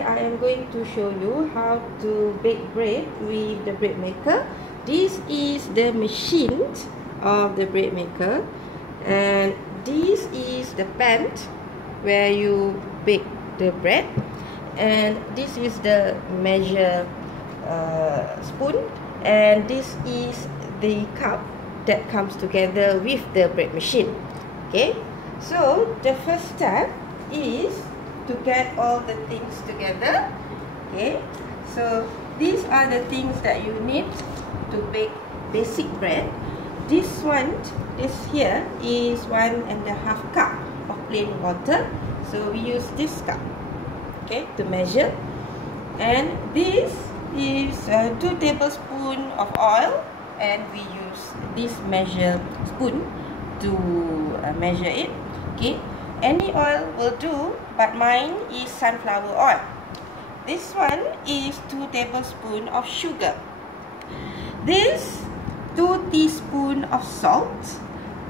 Today I am going to show you how to bake bread with the bread maker. This is the machine of the bread maker, and this is the pan where you bake the bread, and this is the measure spoon, and this is the cup that comes together with the bread machine. Okay, so the first step is to get all the things together. Okay, so these are the things that you need to bake basic bread. This here is 1.5 cup of plain water, so we use this cup, okay, to measure. And this is 2 tablespoons of oil, and we use this measure spoon to measure it. Okay, any oil will do, but mine is sunflower oil. This one is 2 tablespoons of sugar. This 2 teaspoons of salt,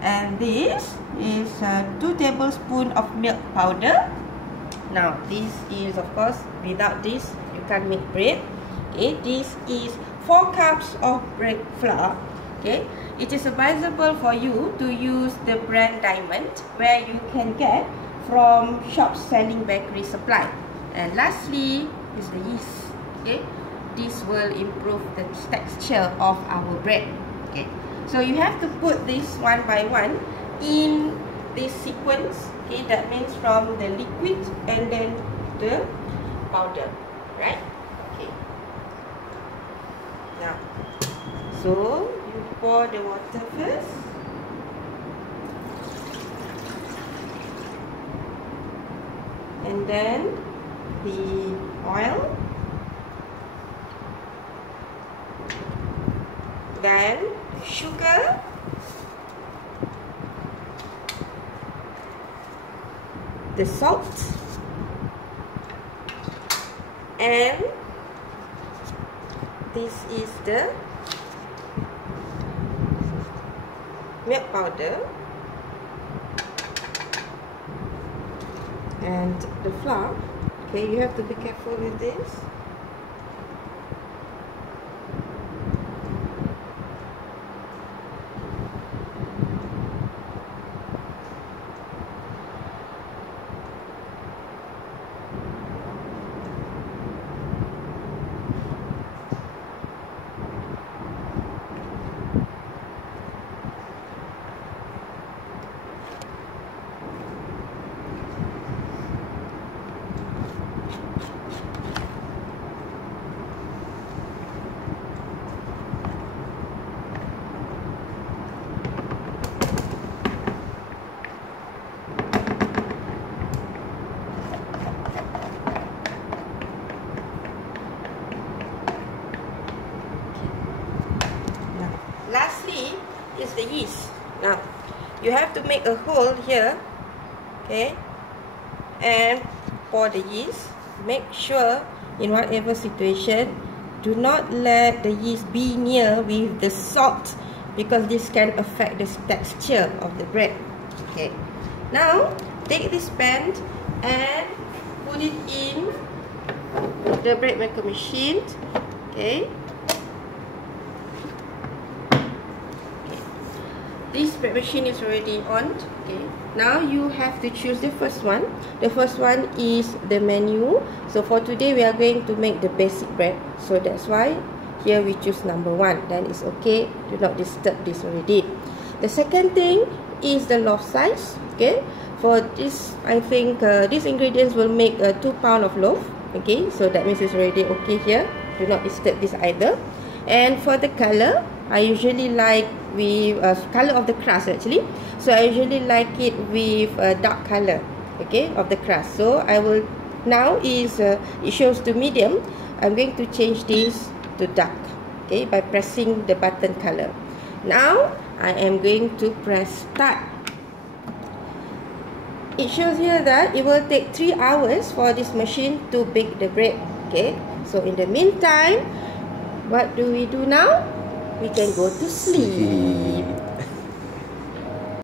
and this is 2 tablespoons of milk powder. Now this is, of course, without this you can't make bread. Okay, this is 4 cups of bread flour. Okay, it is advisable for you to use the brand Diamond, where you can get from shops selling bakery supply. And lastly is the yeast. Okay, this will improve the texture of our bread. Okay, so you have to put this one by one in this sequence. Okay, that means from the liquid and then the powder, right? Okay, now so you pour the water first, and then the oil, then sugar, the salt, and this is the milk powder, and the flour. Okay, you have to be careful with this. Lastly is the yeast. Now you have to make a hole here, okay, and pour the yeast. Make sure in whatever situation, do not let the yeast be near with the salt, because this can affect the texture of the bread. Okay, now take this pan and put it in the bread maker machine. Okay, this bread machine is already on. Okay, now you have to choose the first one. The first one is the menu. So for today we are going to make the basic bread, so that's why here we choose number 1. Then it's okay, do not disturb this already. The second thing is the loaf size. Okay, for this I think these ingredients will make 2 pounds of loaf. Okay, so that means it's already okay here, do not disturb this either. And for the color, I usually like with color of the crust actually. So I usually like it with a dark color, okay, of the crust. So I will, now is it shows to medium. I'm going to change this to dark, okay, by pressing the button color. Now I am going to press start. It shows here that it will take 3 hours for this machine to bake the bread. Okay, so in the meantime, what do we do now? We can go to sleep.